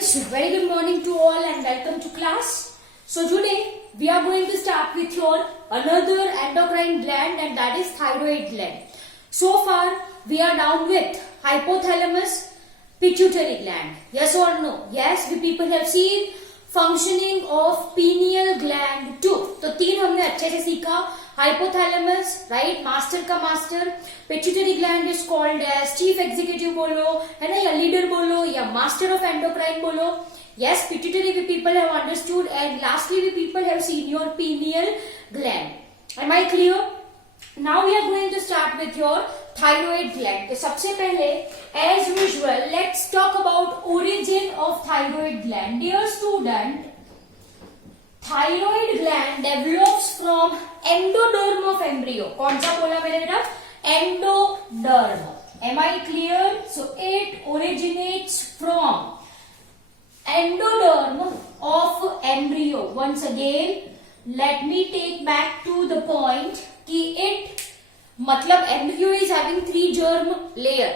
students, very good morning to all and welcome to class. So today we are going to start with your another endocrine gland, and that is thyroid gland. So far we are down with hypothalamus, pituitary gland. Yes or no? Yes, we people have seen functioning of pineal gland too. तो तीन हमने अच्छे से सीखा. Hypothalamus, right, master का master. Pituitary gland is called as chief executive बोलो, है ना, या leader बोलो, या master of endocrine बोलो. Yes, pituitary we people have understood, and lastly we people have seen your pineal gland. Am I clear? Now we are going to start with your thyroid gland. तो सबसे पहले as usual let's talk about origin of thyroid gland. Dear student, thyroid gland develops from endoderm of embryo. कौन सा बोला मेरे बेटा? Endoderm. Am I clear? So it originates from endoderm of embryo. Once again, let me take back to the point कि it मतलब embryo is having three germ layer,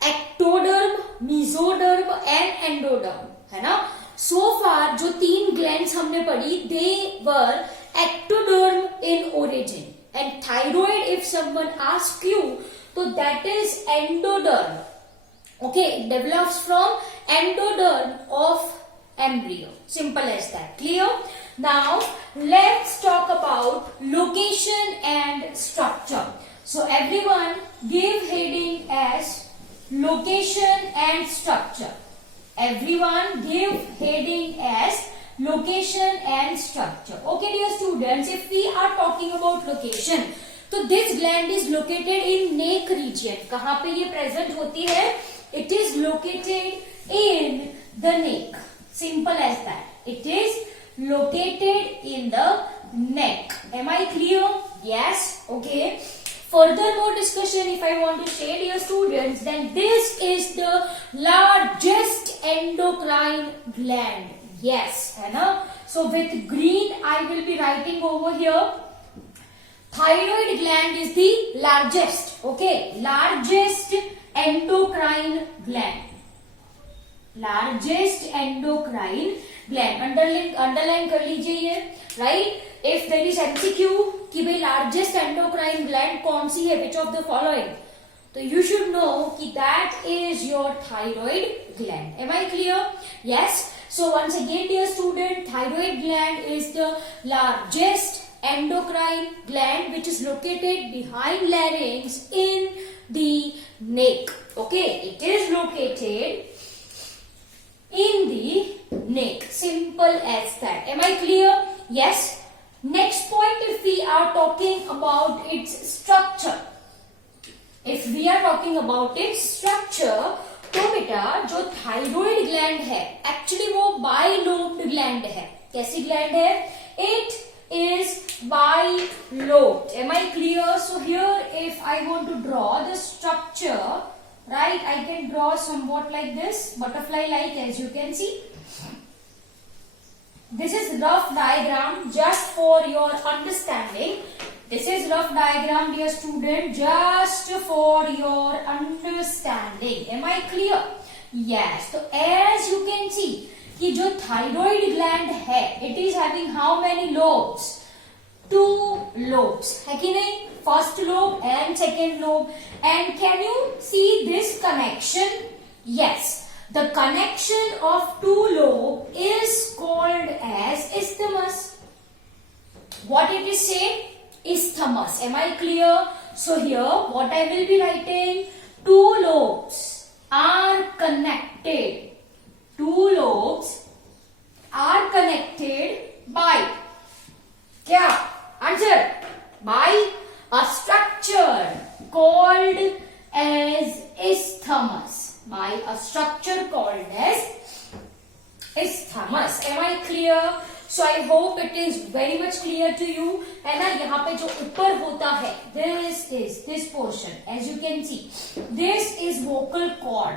ectoderm, mesoderm and endoderm, है ना. So far जो तीन glands हमने पढ़ी, they were ectoderm in origin, and thyroid if someone asks you, so that is endoderm. Okay, it develops from endoderm of embryo. Simple as that. Clear? Now let's talk about location and structure. So everyone give heading as location and structure. Everyone give heading as location and structure. Okay dear students, if we are talking about location, तो this gland is located in neck region. कहाँ पे ये present होती है? It is located in the neck. Simple as that. It is located in the neck. Am I clear? Yes. Okay. Furthermore discussion if I want to say, dear students, then this is the largest endocrine gland. Yes, है ना? So with green I will be writing over here. Thyroid gland is the largest. Okay, largest endocrine gland. Largest endocrine gland. Underline कर लीजिए ये. Right? If there is MCQ कि भाई largest endocrine gland कौन सी है, which of the following, तो you should know कि that is your thyroid gland. Am I clear? Yes. So once again dear student, thyroid gland is the largest endocrine gland which is located behind larynx in the neck. Okay, it is located in the neck. Simple as that. Am I clear? Yes. Next point, if we are talking about its structure, if we are talking about its structure, तो बेटा जो thyroid gland है actually वो bilobed gland है. कैसी gland है? It is bilobed. Am I clear? So here if I want to draw the structure, right, I can draw somewhat like this, butterfly like, as you can see. This is rough diagram just for your understanding. This is rough diagram dear student, just for your understanding. Am I clear? Yes. So as you can see कि जो thyroid gland है, it is having how many lobes? 2 lobes. है कि नहीं? First lobe and second lobe. And can you see this connection? Yes. The connection of 2 lobes is called as isthmus. What it is saying? Isthmus. Am I clear? So here what I will be writing, 2 lobes are connected. 2 lobes are connected by क्या? Answer. By a structure called as isthmus. By a structure called as isthmus. Am I clear? So I hope it is very much clear to you. है ना, यहाँ पे जो ऊपर होता है, this is this portion. As you can see, this is vocal cord.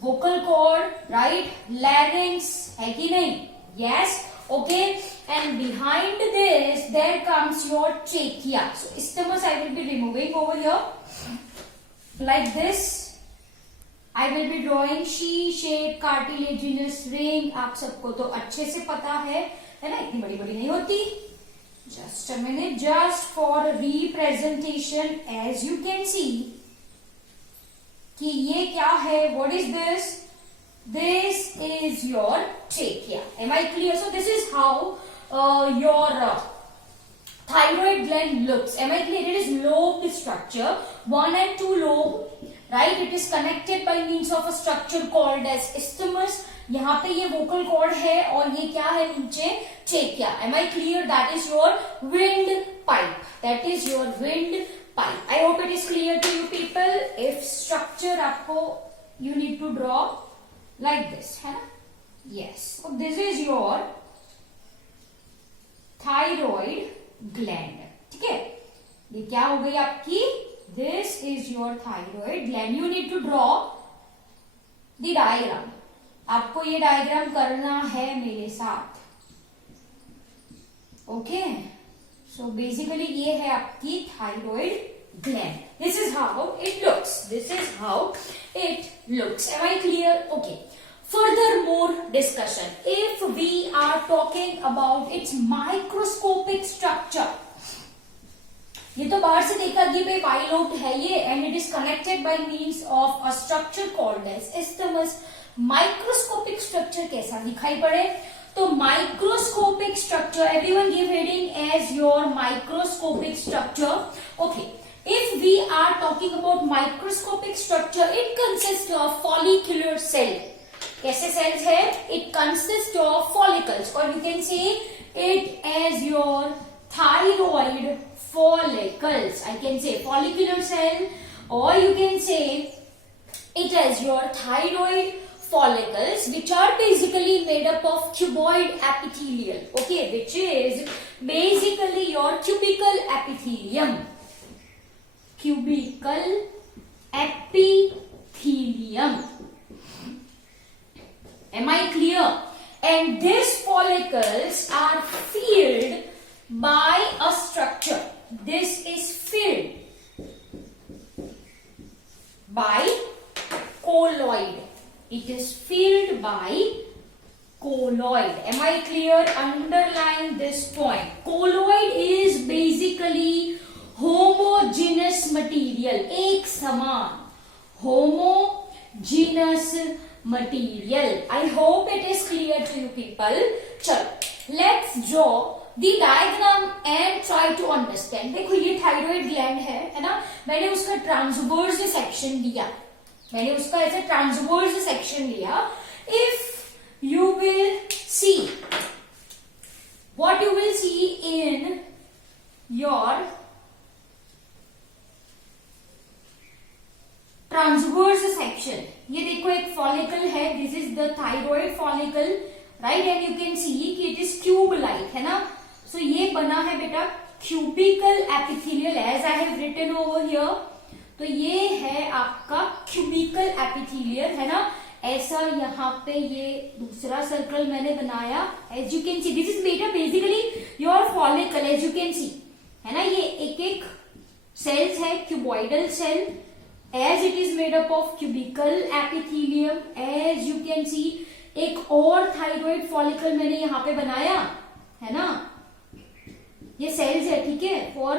Vocal cord, right? Larynx, है कि नहीं? Yes. Okay. And behind this, there comes your trachea. So isthmus I will be removing over here, like this. I will be drawing C-shaped cartilaginous ring. आप सबको तो अच्छे से पता है ना, इतनी बड़ी बड़ी नहीं होती. Just a minute, just for representation, as you can see कि ये क्या है, what is this? This is your trachea. Am I clear? So this is how your thyroid gland looks. Am I clear? It is lobed structure, 1 and 2 lobe, right? It is connected by means of a structure called as isthmus. यहाँ पे ये vocal cord है और ये क्या है नीचे, trachea. Am I clear? That is your windpipe. That is your windpipe. I hope it is clear to you people. If structure आपको you need to draw like this, है ना? Yes. So this is your thyroid gland. ठीक है, ये क्या हो गई आपकी, this is your thyroid gland. You need to draw the diagram. आपको ये डायग्राम करना है मेरे साथ. ओके, सो बेसिकली ये है आपकी thyroid gland. This is how it looks. This is how it looks. Am I clear? Okay. Furthermore discussion. If we are talking about its microscopic structure, ये तो बाहर से देखा कि भाई बाइलोब्ड है ये, and it is connected by means of a structure called as isthmus. Microscopic structure कैसा दिखाई पड़े, तो microscopic structure, everyone give heading as your microscopic structure. Okay, if we are talking about microscopic structure, it consists of follicular cell. कैसे cells है, it consists of follicles, or you can say it as your thyroid follicles. I can say follicular cell, or you can say it as your thyroid follicles, which are basically made up of cuboid epithelial. Okay, which is basically your cubical epithelium. Cubical epithelium. Am I clear? And these follicles are filled by a structure. This is filled by colloid. It is filled by colloid. Am I clear? Underline this point. Colloid is basically homogeneous material. एक समान. Homogeneous material. I hope it is clear to you people. चलो, let's draw the diagram and try to understand. देखो ये thyroid gland है ना, मैंने उसका transverse section लिया, मैंने उसका ऐसे transverse section लिया. If you will see, what you will see in your transverse section, ये देखो एक follicle है, this is the thyroid follicle, right? And you can see कि it is cube like, है ना. So ये बना है बेटा cubical epithelial, as I have written over here. तो ये है आपका cubical epithelial, है ना. ऐसा यहाँ पे ये दूसरा सर्कल मैंने बनाया, as you can see this is beta basically your follicle, as you can see, है ना. ये एक एक cells है, cuboidal cell, as it is made up of cubical epithelium. As you can see एक और thyroid follicle मैंने यहाँ पे बनाया, है ना. ये cells है, ठीक है. For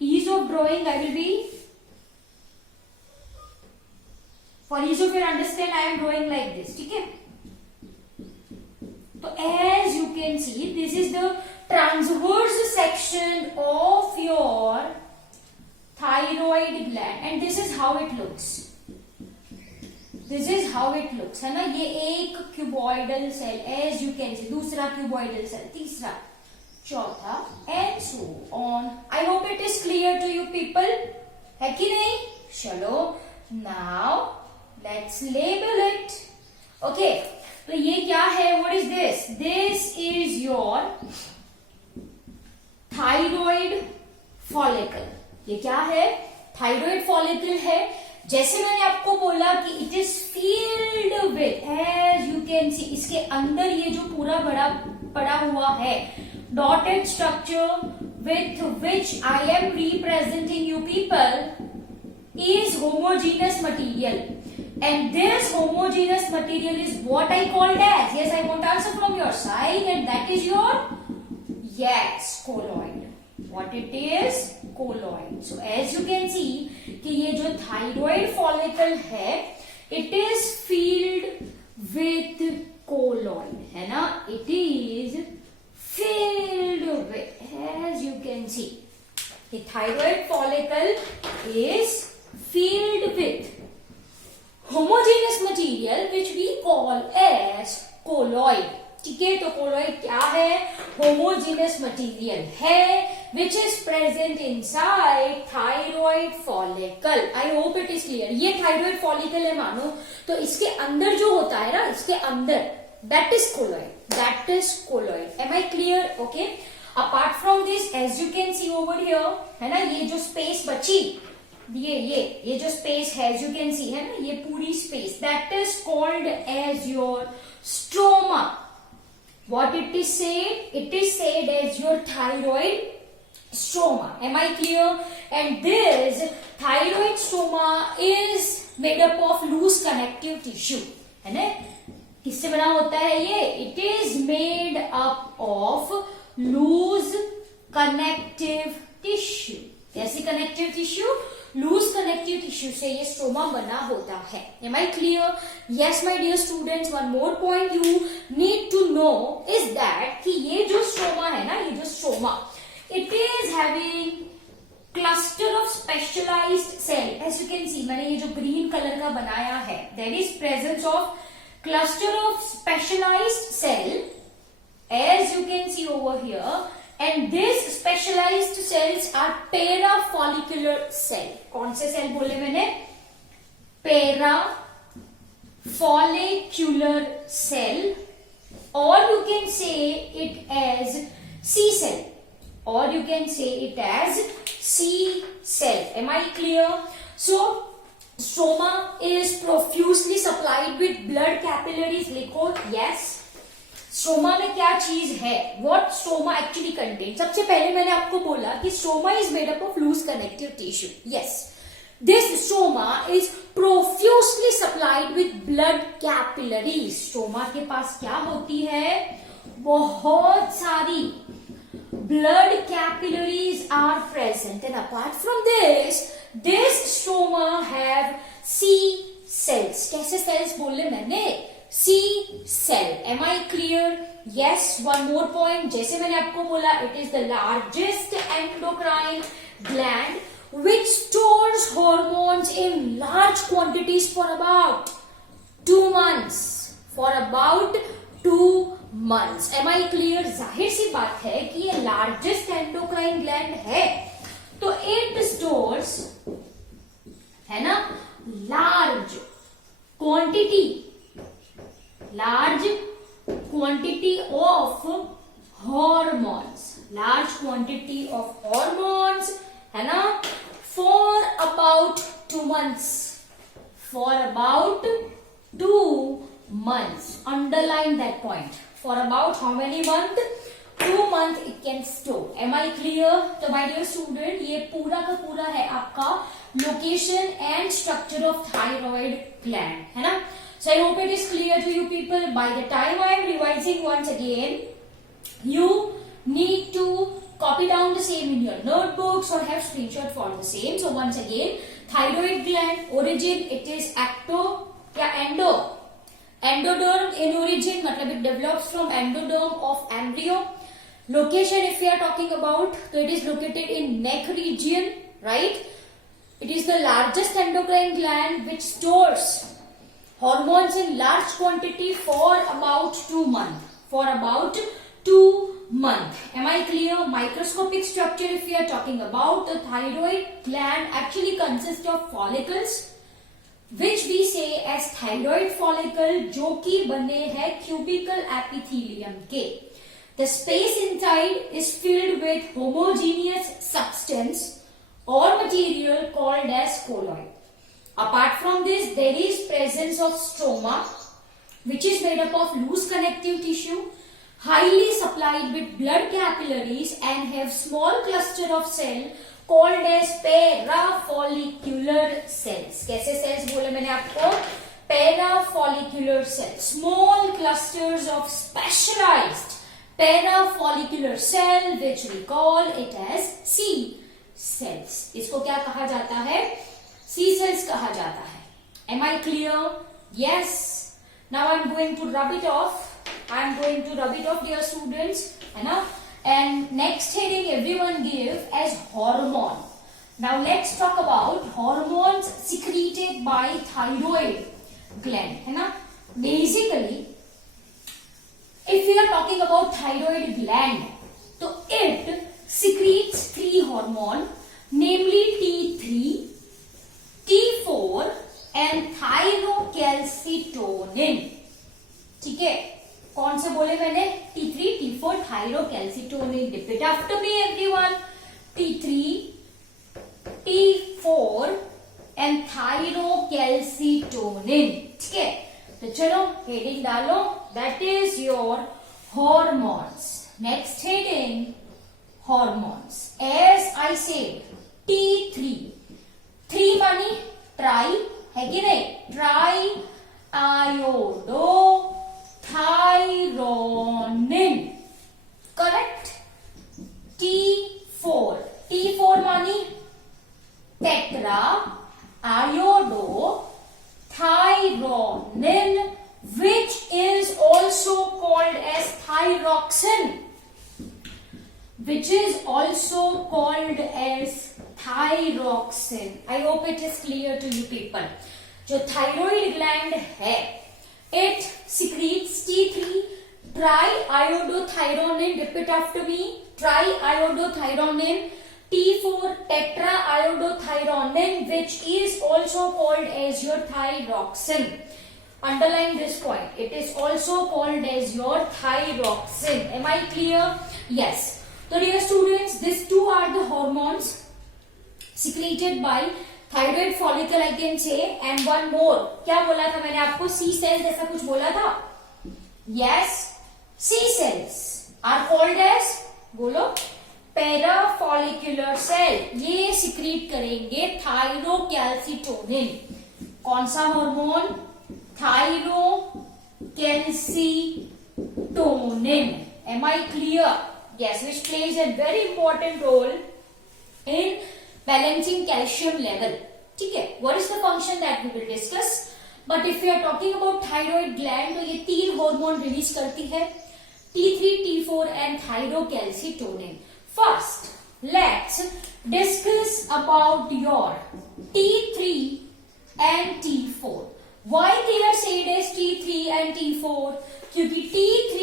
ease of drawing I will be, for ease of your understand I am drawing like this, ठीक है. तो as you can see this is the transverse section of your thyroid gland and this is how it looks. This is how it looks, है ना. ये एक cuboidal cell, as you can see, दूसरा cuboidal cell, तीसरा, चौथा, and so on. I hope it is clear to you people, है कि नहीं. चलो, now let's label it. Okay, तो ये क्या है, what is this? This is your thyroid follicle. ये क्या है, thyroid follicle है. जैसे मैंने आपको बोला कि it is filled with, as you can see, इसके अंदर ये जो पूरा बड़ा पड़ा हुआ है dotted structure with which I am representing you people is homogeneous material. And this homogeneous material is what I called as, yes, I want answer from your side, and that is your, yes, colloid. What it is? Colloid. So as you can see कि ये जो thyroid follicle है, it is filled with colloid, है ना? It is filled with, as you can see, the thyroid follicle is filled with homogeneous material which we call as colloid. ठीक है, तो colloid क्या है? Homogeneous material है which is present inside thyroid follicle. I hope it is clear. ये thyroid follicle है मानो, तो इसके अंदर जो होता है ना, इसके अंदर, that is colloid. That is colloid. Am I clear? Okay. Apart from this, as you can see over here, है ना, ये जो space बची, ये जो space है, as you can see, है ना, ये पूरी space, that is called as your stroma. What it is said? It is said as your thyroid stroma. Am I clear? And this thyroid stroma is made up of loose connective tissue. है ना? किससे बना होता है ये? It is made up of loose connective tissue. कैसी connective tissue? Loose connective tissue से ये स्ट्रोमा बना होता है. Am I clear? Yes, my dear students. One more point you need to know is that कि ये जो स्ट्रोमा है ना, ये जो stroma, it is having cluster of specialized cell. As you can see, मैंने ये जो green color का बनाया है, there is presence of cluster of specialized cell, as you can see over here. And these specialized cells are parafollicular cell. कौन से cell बोले मैंने? Parafollicular cell, or you can say it as C cell, or you can say it as C cell. Am I clear? So stroma is profusely supplied with blood capillaries. लिखो yes. Stroma में क्या चीज है? What stroma actually contains? सबसे पहले मैंने आपको बोला कि stroma is made up of loose connective tissue. Yes, this stroma is profusely supplied with blood capillaries. Stroma के पास क्या होती है? बहुत सारी blood capillaries are present, and apart from this stroma have C cells. कैसे cells बोले मैंने? C cell. Am I clear? Yes. One more point. जैसे मैंने आपको बोला, it is the largest endocrine gland which stores hormones in large quantities for about 2 months. For about 2 months. Am I clear? जाहिर सी बात है कि ये largest endocrine gland है, तो it stores, है ना, large quantity of hormones, है ना, for about 2 months. Underline that point. For about how many months? 2 months it can store. Am I clear? तो my dear student, ये पूरा का पूरा है आपका location and structure of thyroid gland, है ना. So I hope it is clear to you people. By the time I am revising once again, you need to copy down the same in your notebooks or have screenshot for the same. So once again, thyroid gland origin, it is ecto या endo. Endoderm in origin, मतलब it develops from endoderm of embryo. Location, if we are talking about, so it is located in neck region, right? It is the largest endocrine gland which stores hormones in large quantity for about 2 months. Am I clear? Microscopic structure, if we are talking about, the thyroid gland actually consists of follicles which we say as thyroid follicle, जो कि बने हैं cubical epithelium के. The space inside is filled with homogeneous substance or material called as colloid. Apart from this, there is presence of stroma, which is made up of loose connective tissue, highly supplied with blood capillaries, and have small cluster of cell called as parafollicular cells. कैसे cells बोले मैंने आपको? parafollicular cells, small clusters of specialized parafollicular cell which we call it as C cells. इसको क्या कहा जाता है? C cells कहा जाता है. Am I clear? Yes. Now I'm going to rub it off. Dear students, है ना? And next heading everyone give as hormone. Now let's talk about hormones secreted by thyroid gland, है ना? Basically, if we are talking about thyroid gland, तो it secretes 3 hormone, namely T3, T4 and thyrocalcitonin. ठीक है? कौन से बोले मैंने? T3, T4, thyrocalcitonin. Repeat after me everyone. T3, T4 and thyrocalcitonin. ठीक है? तो चलो हेडिंग डालो. That is your hormones. Next heading, hormones. As I said, T3. 3 मानी ट्राई है कि नहीं? Try iodothyronine. Correct. T4. T4 मानी tetra iodothyronin, which is also called as thyroxine. I hope it is clear to you people. जो thyroid gland है, it secretes T3 triiodothyronin. Repeat after me. Triiodothyronin. T4 tetraiodothyronin, which is also called as your thyroxine. Underline this point. It is also called as your thyroxine. Am I clear? Yes. So dear students, these 2 are the hormones secreted by thyroid follicle, I can say. And one more. क्या बोला था मैंने आपको? C cells ऐसा कुछ बोला था? Yes. C cells are called as, बोलो, पैराफॉलिक्यूलर सेल. ये सिक्रीट करेंगे थायरोकैल्सिटोनिन. कौन सा hormone? Thyrocalcitonin. Am I clear? Yes, which plays a very important role in balancing calcium level. ठीक है? What is the function that we will discuss? But if we are talking about thyroid gland, तो ये 3 hormone release करती है, T3, T4 and thyrocalcitonin. First, let's discuss about your T3 and T4. Why they are said as T3 and T4? क्योंकि T3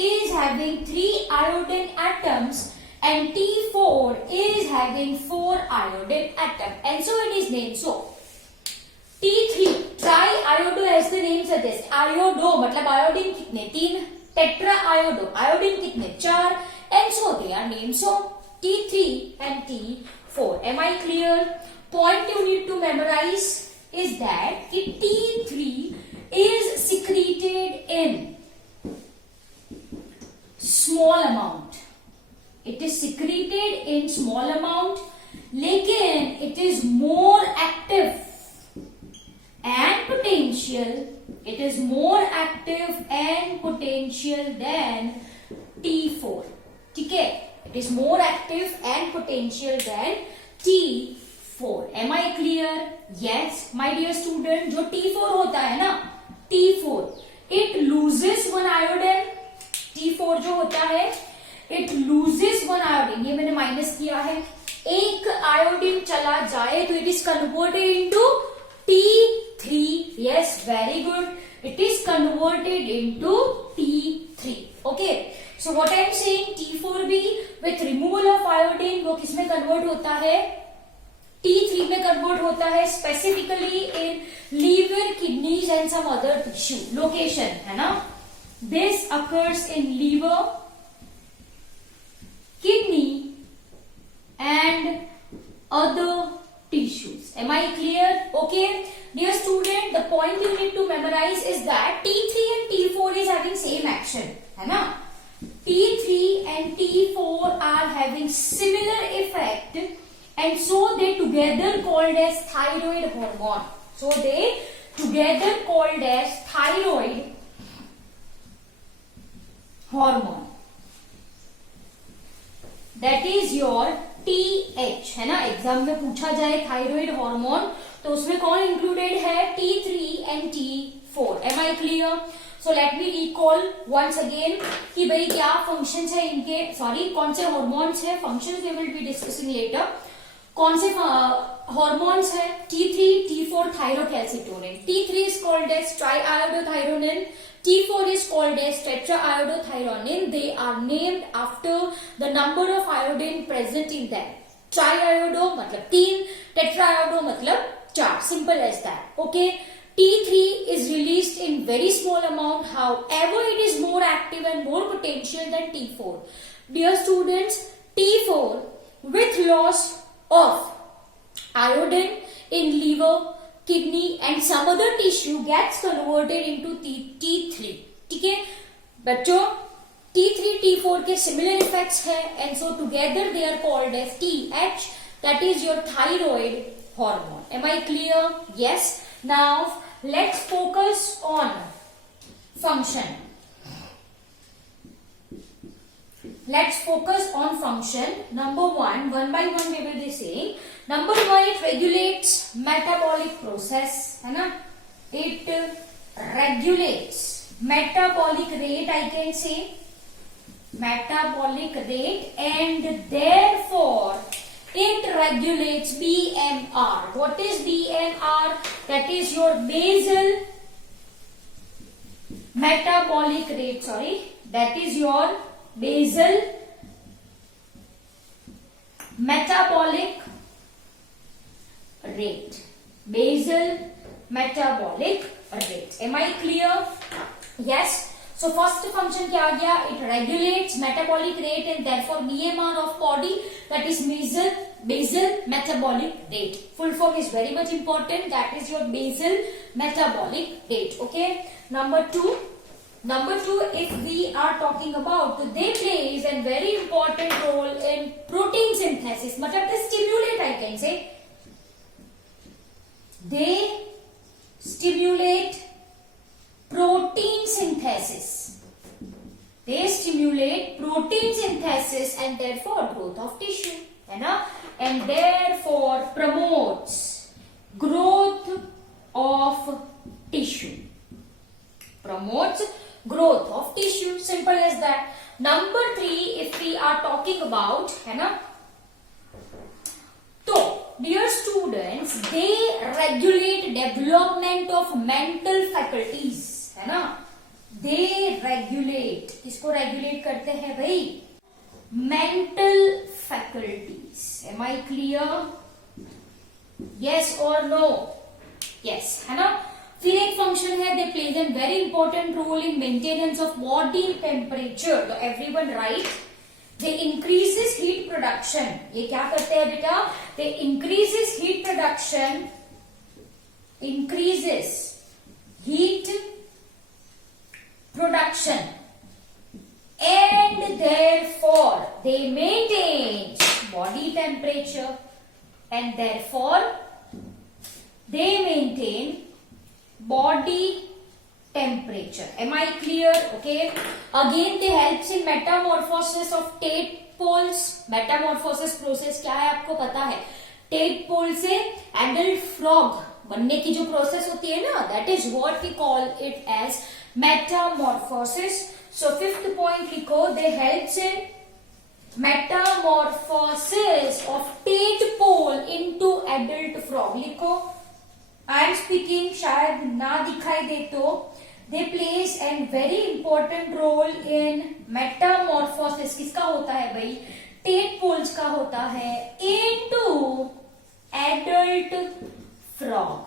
is having 3 iodine atoms and T4 is having 4 iodine atom, and so it is named so. T3 triiodo as the name suggests. Iodo मतलब iodine कितने? 3. Tetraiodो iodine कितने? 4. And so they are named so. T3 and T4. Am I clear? Point you need to memorize is that T3 is secreted in small amount. It is secreted in small amount, लेकिन it is more active and potential. It is more active and potential than T4. ठीक है? It is more active and potential than T4. Am I clear? Yes, my dear student. जो T4 होता है ना, T4, it loses 1 iodine. T4 जो होता है, it loses 1 iodine. ये मैंने माइनस किया है. एक आयोडीन चला जाए तो it is converted into T3. Yes, very good. It is converted into T3. Okay. So what I am saying, T4B with removal of iodine वो किसमें convert होता है? T3 में convert होता है, specifically in liver, kidneys and some other tissue. Location है ना? This occurs in liver, kidney and other tissues. Am I clear? Okay. Dear student, the point you need to memorize is that T3 and T4 is having same action. है ना? T3 and T4 are having similar effect, and so they together called as thyroid hormone. So they together called as thyroid hormone. That is your TH, है ना. Exam में पूछा जाए thyroid hormone तो उसमें कौन इंक्लूडेड है? T3 and T4. Am I clear? So let me recall once again कि भाई क्या फंक्शंस है इनके, सॉरी कौन से हार्मोन्स है, functions we will be discussing later. कौन से हार्मोन्स है? T3, T4 thyrocalcitonin. T3 is called as triiodothyronin. T4 is called as tetraiodothyronin. They are named after the number of iodine present in them. Triiodo मतलब 3, tetraiodo मतलब 4. Simple as that. Okay. T3 is released in very small amount. However, it is more active and more potential than T4. Dear students, T4 with loss of iodine in liver, kidney and some other tissue gets converted into T3. ठीक है बच्चों, T3 T4 के similar effects है and so together they are called as TH, that is your thyroid hormone. Am I clear? Yes. Now let's focus on function. Let's focus on function. Number one by one we will be saying. Number one, it regulates metabolic process, है ना. It regulates metabolic rate, I can say metabolic rate, and therefore it regulates BMR. What is BMR? That is your basal metabolic rate. That is your basal metabolic rate. Basal metabolic rate. Am I clear? Yes. So first function क्या आ गया? It regulates metabolic rate and therefore BMR of body, that is basal metabolic rate. Full form is very much important. That is your basal metabolic rate. Okay. Number two, if we are talking about, they plays a very important role in protein synthesis. मतलब they stimulate, I can say. They stimulate protein synthesis. They stimulate protein synthesis and therefore growth of tissue, है ना, and therefore promotes growth of tissue. Promotes growth of tissue. Simple as that. Number three, if we are talking about, है ना, तो dear students, they regulate development of mental faculties, है ना. They regulate, किसको regulate करते हैं भाई? Mental faculties. Am I clear? Yes or no? Yes, है ना. फिर एक फंक्शन है, they plays a very important role in maintenance of body temperature. तो everyone right? They increases heat production. ये क्या करते हैं बेटा? They increases heat production, increases heat production, and therefore they maintain body temperature, and therefore they maintain body temperature. Am I clear? Okay. Again, they helps in metamorphosis of tadpoles. Metamorphosis process क्या है आपको पता है? Tadpole से adult frog बनने की जो process होती है ना, that is what we call it as metamorphosis. So fifth point लिखो, they helps in metamorphosis of tadpole into adult frog. लिखो. I am speaking, शायद ना दिखाई दे तो. They plays a very important role in metamorphosis. किसका होता है भाई? Tadpoles का होता है into adult frog.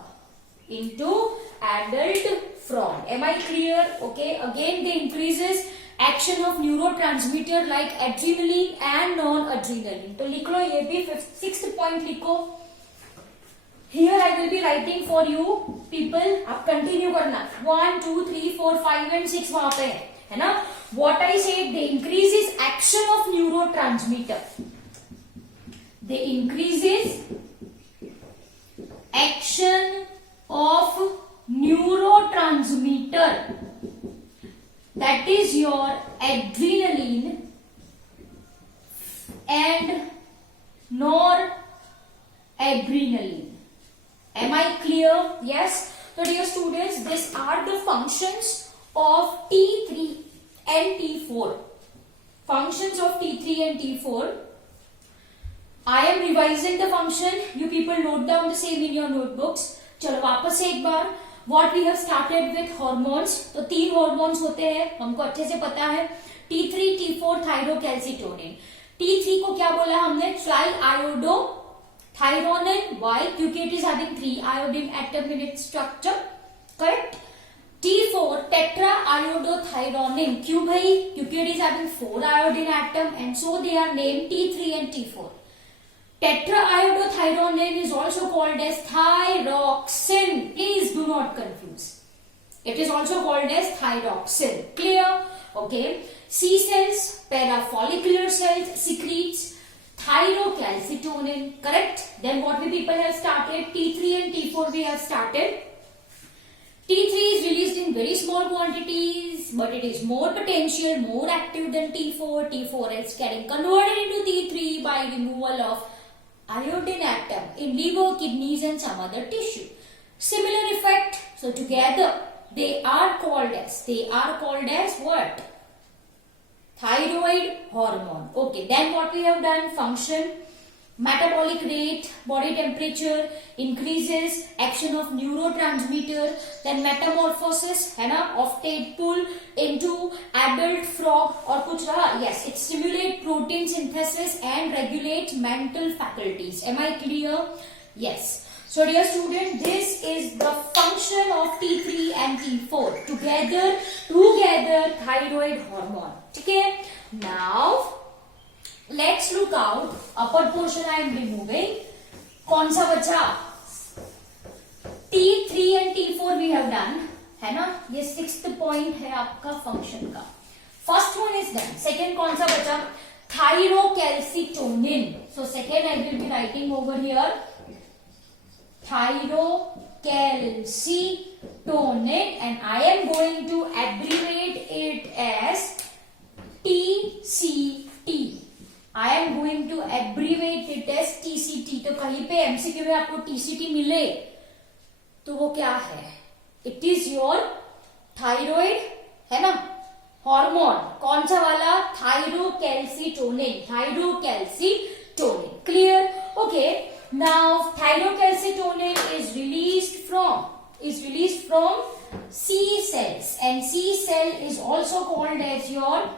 Into adult frog. Am I clear? Okay. Again, they increases action of neurotransmitter like adrenaline and non-adrenaline. तो लिख लो ये भी. Sixth point लिखो. Here I will be writing for you people. आप continue करना. 1, 2, 3, 4, 5 and 6 वहां पे है ना. What I said, they increases action of neurotransmitter. They increases action of your adrenaline and noradrenaline. Am I clear? Yes. So dear students, these are the functions of T3 and T4. Functions of T3 and T4. I am revising the function. You people note down the same in your notebooks. चलो वापस से एक बार. What we have started with hormones. तो 3 hormones होते हैं, हमको अच्छे से पता है. T3, T4, thyrocalcitonin. T3 को क्या बोला हमने? ट्राइआयोडोथायरोनिन. Why? क्योंकि it is having 3 iodine atom in its structure. Correct? T4 tetraiodothyronin. क्यों भाई? क्योंकि it is having 4 iodine atom and so they are named T3 and T4. Tetraiodothyronin is also called as thyroxin. Please do not confuse. It is also called as thyroxin. Clear? Okay. C cells, parafollicular cells secretes thyrocalcitonin. Correct? Then what we people have started? T3 and T4 we have started. T3 is released in very small quantities, but it is more potential, more active than T4. T4 is getting converted into T3 by removal of iodine atom in liver, kidneys and some other tissue. Similar effect. So together they are called as what? Thyroid hormone. Okay, then what we have done? Function. Metabolic rate, body temperature increases, action of neurotransmitter, then metamorphosis है ना of tadpole into adult frog और कुछ रहा. Yes, it stimulates protein synthesis and regulates mental faculties. Am I clear? Yes. So dear student, this is the function of T3 and T4 together thyroid hormone. Okay. Now let's look out. Upper portion I am removing. कौन सा बचा? T3 and T4 we have done, है ना? ये 6th point है आपका function का. First one is done. Second कौन सा बचा? Thyrocalcitonin. So second I will be writing over here. Thyrocalcitonin and I am going to abbreviate it as TCT. I am going to abbreviate it as TCT. तो कहीं पे MCQ में आपको TCT मिले तो वो क्या है? It is your thyroid, है ना? Hormone. कौन सा वाला? Thyrocalcitonin. Clear? Okay. Now thyrocalcitonin is released from C cells and C cell is also called as your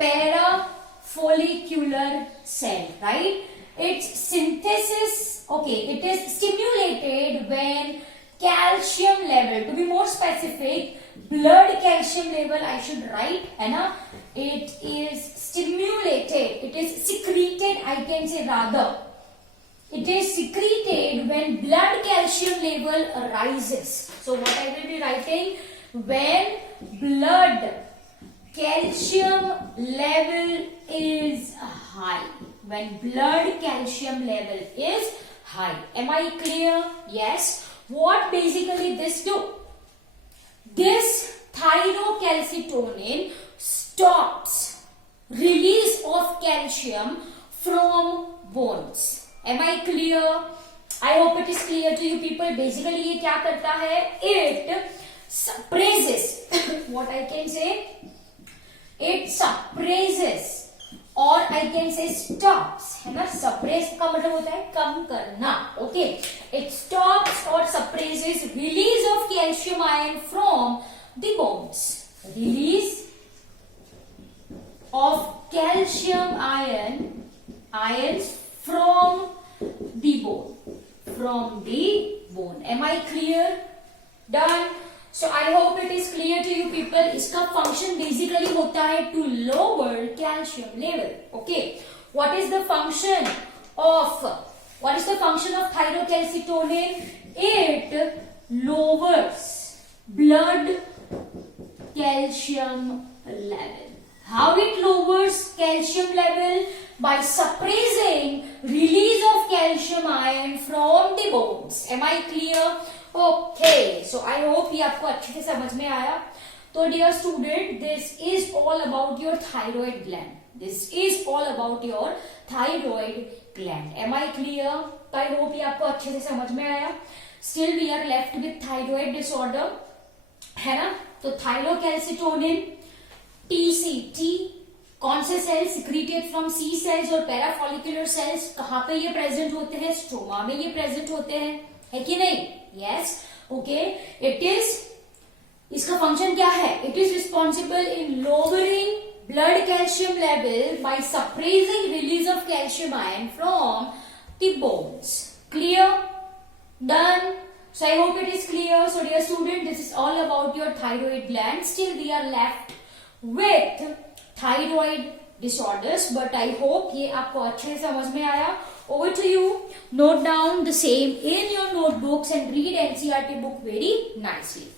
parafollicular cell, right? Its synthesis, okay, it is stimulated when calcium level, to be more specific, blood calcium level I should write, है ना? It is stimulated, it is secreted, I can say rather. It is secreted when blood calcium level rises. So what I will be writing? When blood calcium level is high. When blood calcium level is high. Am I clear? Yes. What basically this do? This thyrocalcitonin stops release of calcium from bones. Am I clear? I hope it is clear to you people. Basically ये क्या करता है? It suppresses what I can say? It suppresses or I can say stops, है ना? Suppress का मतलब होता है कम करना. Okay. It stops or suppresses release of calcium ion from the bones. Release of calcium ions from the bone. Am I clear? Done. So I hope it is clear to you people. इसका function basically होता है to lower calcium level. Okay. What is the function of thyrocalcitonin? It lowers blood calcium level. How it lowers calcium level? By suppressing release of calcium ion from the bones. Am I clear? Okay. So I hope ये आपको अच्छे से समझ में आया. तो dear student, this is all about your thyroid gland. This is all about your thyroid gland. Am I clear? I hope ये आपको अच्छे से समझ में आया. Still we are left with thyroid disorder, है ना. तो थायरोकैल्सिटोनिन, TCT, कौन से cells secreted from C cells और पैराफॉलिकुलर सेल्स, कहां पे ये प्रेजेंट होते हैं? स्ट्रोमा में ये प्रेजेंट होते हैं, है कि नहीं? यस. ओके. इट इज, इसका फंक्शन क्या है? It is responsible in lowering blood calcium level by suppressing release of calcium ion from the bones. Clear? Done? So I hope it is clear. So dear student, this is all about your thyroid gland. Still we are left with thyroid disorders, but I hope ये आपको अच्छे से समझ में आया. Over to you. Note down the same in your notebooks and read NCERT book very nicely.